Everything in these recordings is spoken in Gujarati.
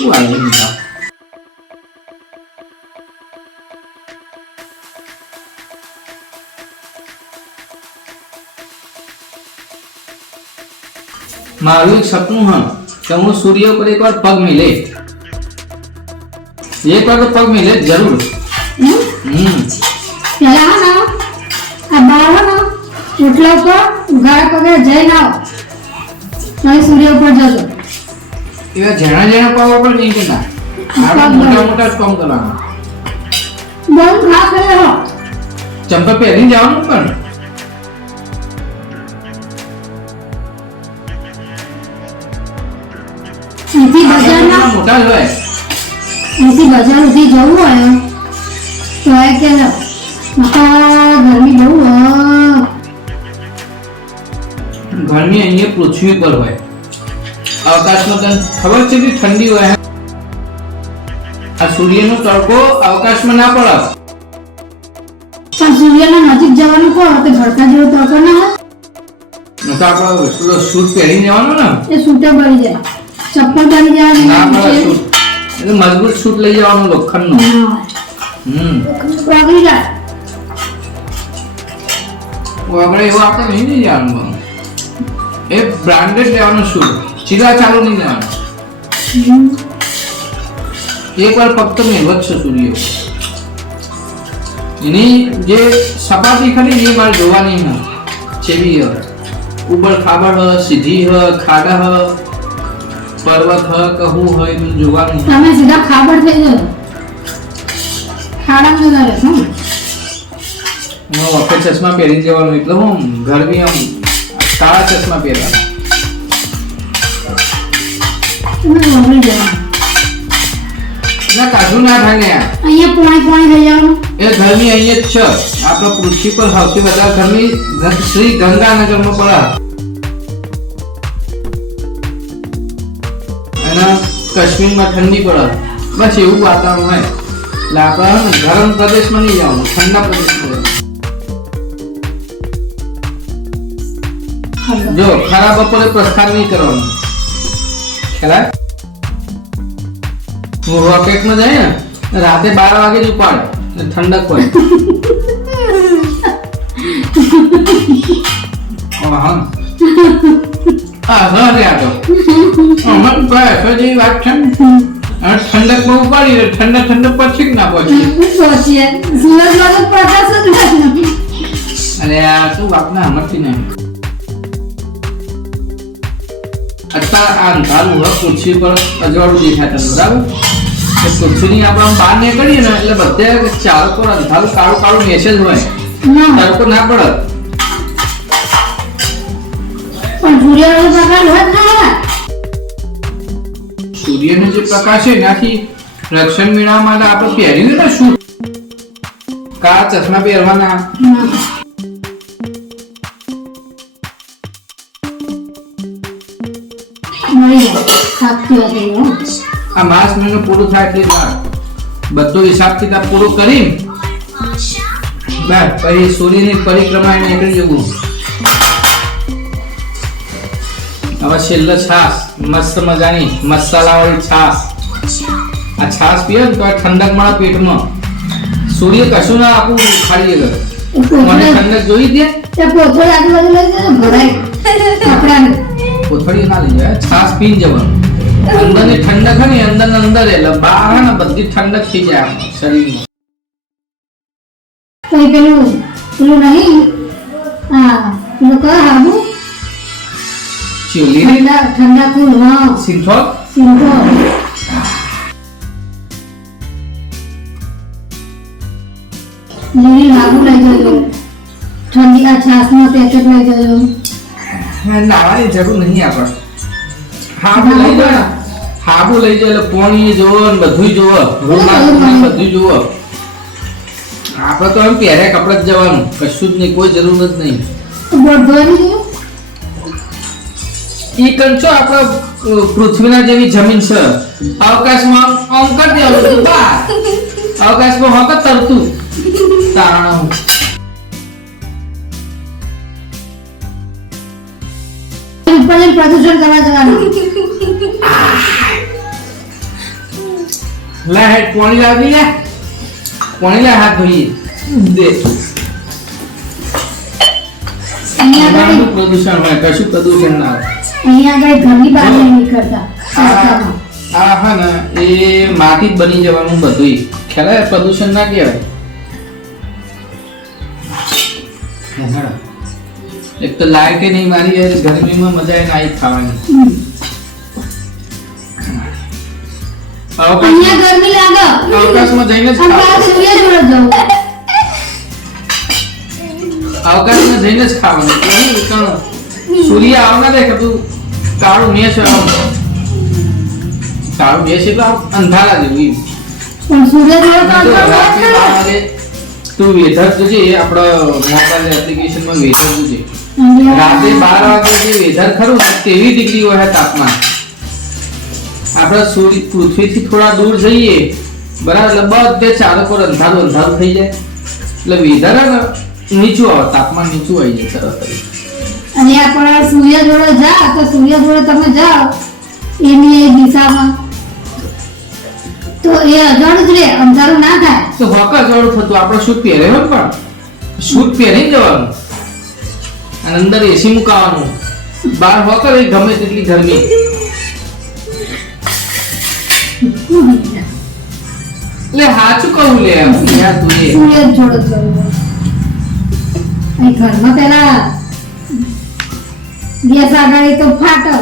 શું આવ્યું મીઠા મારું એક સપનું હ કે હું સૂર્ય પર એકવાર પગ મિલે એકવાર તો પગ મિલે જ જરૂર હમ? હમ પેલા હે ને આ બાર હે ને ઓટલા ઉપર ગાય પગે જઈને આવો તમે સૂર્ય ઉપર જજો એવા જેણા જેણા પગ પર નહીં કે ના આપણે મોટા મોટા જ કામ કરવાના બહુ ખા કરે હો ચંપલ પહેરીને જવાનું પણ અહીંથી આપણે બજારમાં મોટા જ હોય અહીંથી બજાર સુધી જવું હોય તો એ કે લો, બાપા ગરમી બહુ હોય ગરમી અહીંયા પૃથ્વી પર હોય અવકાશમાં તને ખબર છે કે ઠંડી હોય? આ સૂર્યનો તડકો અવકાશમાં ના પડે. પણ સૂર્યના નજીક જવાનું કહો તો ભડકા જેવો તડકો ના હોય? ન તો આપણે પેલો સૂટ પહેરી જવાનું ને? એ સૂટ બળી જાય. ચપ્પલ બળી જાય ના પડે સૂટ. એટલે મજબૂત સૂટ લઈ જવાનું લોખંડનું. હમ. બગડી જાય. આપણે એવું આપણે નહીં લઈ જવાનું. એ બ્રાન્ડેડ લેવાનું સૂટ. સીધા ચાલુ નહીં લેવાનું હમ. એક વાર ફક્ત મહેનત છે સૂર્ય. એની જે સપાટી ખરી એ મારે જોવાની હ જેવી હ. ઉબળ ખાબડ હ સીધી હ ખાડા હ. પર્વત હ કહું હું હ એનું જોવાનું તમે સીધા ખાબર થઈ જાઓ. ખાડા જતા રહેશો હું વખત ચશ્મા પહેરી જવાનું એટલે હું ગરમી આમ કાળા ચશ્મા પહેરવાના. કાઢું ના થાય અહીંયા પોણી પોણી થઈ જવાનું. એ ગરમી અહીંયા જ છે. આપણા પૃથ્વી પર સૌથી વધારે ગરમી શ્રી ગંગાનગરમાં પડે. અને કાશ્મીરમાં ઠંડી પડે. બસ એવું વાતાવરણ હોય. એટલે આપણે ગરમ પ્રદેશમાં નહીં જવાનું ઠંડા પ્રદેશમાં. જો ખરાબ બપોરે પ્રસ્થાન નહીં કરવાનું. ખ્યાલ? હું રોકેટમાં જાય ને રાતે બાર વાગે જ ઉપાડ. ઠંડક હોય. ઠંડક બહુ ઉપાડી રે ઠંડક ઠંડક પછી ના પહોંચી અરે આ શું વાતને સમજતી નહીં. અત્યારે આ અંધારું હોય પૃથ્વી પર અજવાળું દેખાય તમને બરાબર? એ પૃથ્વીની આપણે બહાર નીકળીએ ને એટલે બધે ચારો પર અંધારું કાળું કાળું મેસેજ હોય. તડકો ના પડે. સૂર્યનો જ પ્રકાશ છે એનાથી રક્ષણ મેળવવા માટે આપણે પહેર્યું ને શું? કા ચશ્મા પહેરવાના? આ માસ મહિનો પૂરો થાય એટલે વાર. બધો હિસાબ કિતાબ પૂરો કરી બસ પછી સૂર્યની પરિક્રમા એને નીકળી જવું હવે છેલ્લો છાસ મસ્ત મજાની મસાલાવાળી છાસ. આ છાસ પીએ ને તો આ ઠંડક મળે પેટમાં. સૂર્ય કશું ના આપું ખાલી એ મને ઠંડક જોઈ દે. પોથળી. ના લઈ જાય છાસ પીને જવાનું. અંદરની ઠંડક હે ને અંદર અંદર એટલે બહાર હે ને બધી ઠંડક થઈ જાય શરીરમાં. કઈ પેલું પેલું નહીં? હા કહો હાબુ. ચીલી ઠંડા ઠંડા કુલ હા. સિંથોલ સિંધો લીલી હાબુ લઈ જજો. ઠંડી આ છાસનો પેકેટ લઈ જજો. નાવાની જરૂર નહીં આપણે હાબુ લઈ જાય હાબુ લઈ જાય એટલે પોણી જોવો ને બધું જોવો રૂમાલ બધું જોવો આપણે તો એમ પહેરે કપડા જ જવાનું. કશું જ નહીં કોઈ જરૂર જ નહીં. ઈ કંચો આપણે પૃથ્વીના જેવી જમીન છે. અવકાશમાં ઓમ કરી દેવાનું અવકાશમાં હોક તરતું. તાણ પ્રદૂષણ કરવા જવાનું. લે હે પાણી લાવી લે. પાણી લે હાથ ધોઈ. દે. પ્રદૂષણ હોય કશું પ્રદૂષણ ના હોય. અહીંયા આગળ ઘરની બહાર નહીં નીકળતા. આ હા ને એ માટી જ બની જવાનું બધુંય. ખ્યાલ? પ્રદૂષણ ના કહેવાય. એક તો લાઈટ નહીં મારી ગરમીમાં મજા આવે નાઈ ખાવાની. અહીંયા ગરમી લાગે. અવકાશમાં જઈને જ ખાવાનું અવકાશમાં જઈને જ ખાવાનું. એવું વિચારો. સૂર્ય આવનાર છે કે તું કાળું આવ. કાળું મેષ એટલે અંધારા જેવું પણ સૂર્ય જોડે તો વેધર જોજે આપણો મોબાઈલ એપ્લિકેશનમાં વેધર જોજે. રાતે બાર વાગે જે વેધર ખરું તેવી ડિગ્રી હોય તાપમાન. આપણે સૂર્ય પૃથ્વીથી થોડા દૂર જઈએ બરાબર એટલે બધે ચારો પર અંધારું અંધારું થઈ જાય. એટલે વેધર નીચું આવે તાપમાન નીચું આવી જાય તરત અને આપણે સૂર્ય જોડે જા તો સૂર્ય જોડે તમે જાઓ એની એ દિશામાં. તો એ અજાણું જ રહે અંધારું ના થાય. તો હક જવાનું થતું આપણે શું પહેરે હોય પણ? શૂટ પહેરી જવાનું. અને અંદર એસી મુકાવાનું. બહાર હોકર ગમે તેટલી ગરમી. સાચું કહું લે એમ યાર તું એ. સૂર્ય જોડે જ અહીં ઘરમાં પેલા ગેસ આગળ તો ફાટો.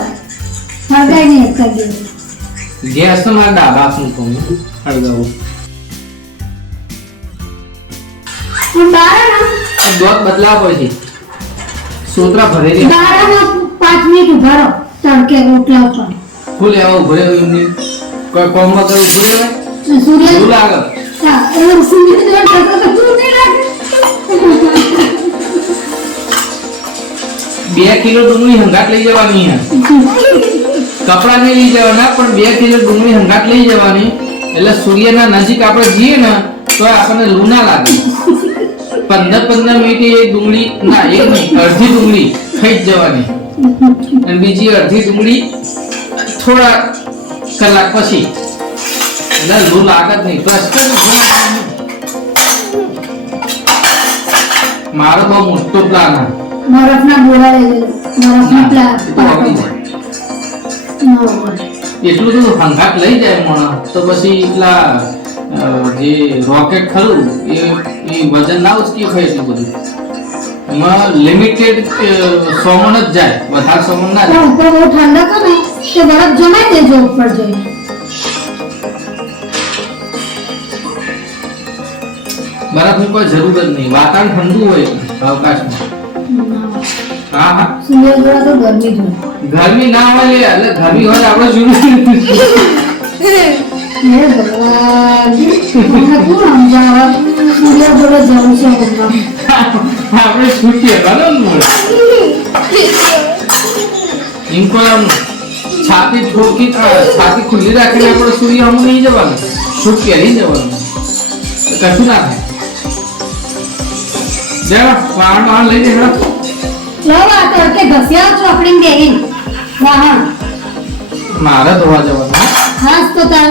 સળગાઈ નહીં શકતા ગેસ તો મારા ડાબા શું કહું હળગાવું. દોત બદલાવ પછી સોતરા ભરેલી પાંચ મિનિટ ઊભા રહો. તડકે રોટલા ઉપર. ફૂલ આવો ભરે એમની. કોઈ કોમમાં રહેવાય સૂર્ય? એવું લાગે? હા, સૂર્ય તો શું નહીં લાગે. બે કિલો ડુંગળી હંગાટ લઈ જવાની હે કપડા નહીં લઈ જવાના પણ બે કિલો ડુંગળી હંગાટ લઈ જવાની. એટલે સૂર્યના નજીક આપણે જઈએ ને તો આપણને લૂ ના લાગે. પંદર પંદર મિનિટ એ ડુંગળી ના એક નહીં અડધી ડુંગળી ખાઈ જવાની. અને બીજી અડધી ડુંગળી થોડા કલાક પછી. એટલે લૂ લાગત નહીં. બસ મારો બહુ મોટો પ્લાન બરફના ગોળા બરફના તો. એટલું હંગાટ લઈ જાય માણસ તો પછી એટલા જે રોકેટ ખરું એ એ વજન ના ઉચકી હોય એટલું બધું. એમાં લિમિટેડ સોમન જ જાય. વધારે સોમન ના જાય. ઠંડક તે બરફ જમાઈ દેજો ઉપર જઈ બરફની કોઈ જરૂર જ નહીં. વાતાવરણ ઠંડુ હોય અવકાશમાં. હા હા. સૂર્ય જોડે તો ગરમી જ હોય. ગરમી ના હોય એટલે ગરમી હોય તો આપણે શું હે ભગવાન. મને કોણ સમજાવે? સૂર્ય જોડે જવું છે આપણે છૂટીએ બરાબર ને મૂળ? એમ કોઈ આમ છાતી ઠોકી છાતી ખુલ્લી રાખીને આપણે સૂર્ય હમ નહીં જવાનું શૂટ પહેરી જવાનું તો કશું ના થાય. દેવા વાહન વાહન લઈ આ. વાહણ મારે ધોવા જવાનું હા? તો તાર.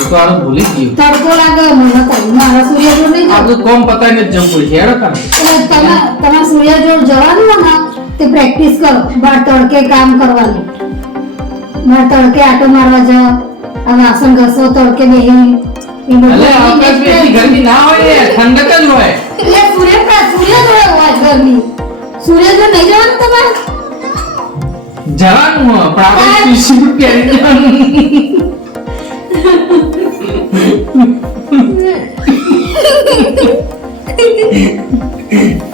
તો આનું ભૂલી ગયો. તડકો લાગે મને તો મારા સૂર્યજોડ નહીં આ તો કોમ પતાઈને જવું પડશે હેડો તમે. એટલે તમે તમે સૂર્ય જોડ જવાનું ને તે પ્રેક્ટિસ કર. બાર તડકે કામ કરવાનું. બાર તડકે આટો મારવા જાવ આ વાસણ ઘસો તડકે બેહી ગરમી ના હોય ઠંડક હોય. એટલે સૂર્યપ્રકાશ સૂર્ય જોડે હોય સૂર્ય જો નહીં જવાનું તમારે? જવાનું.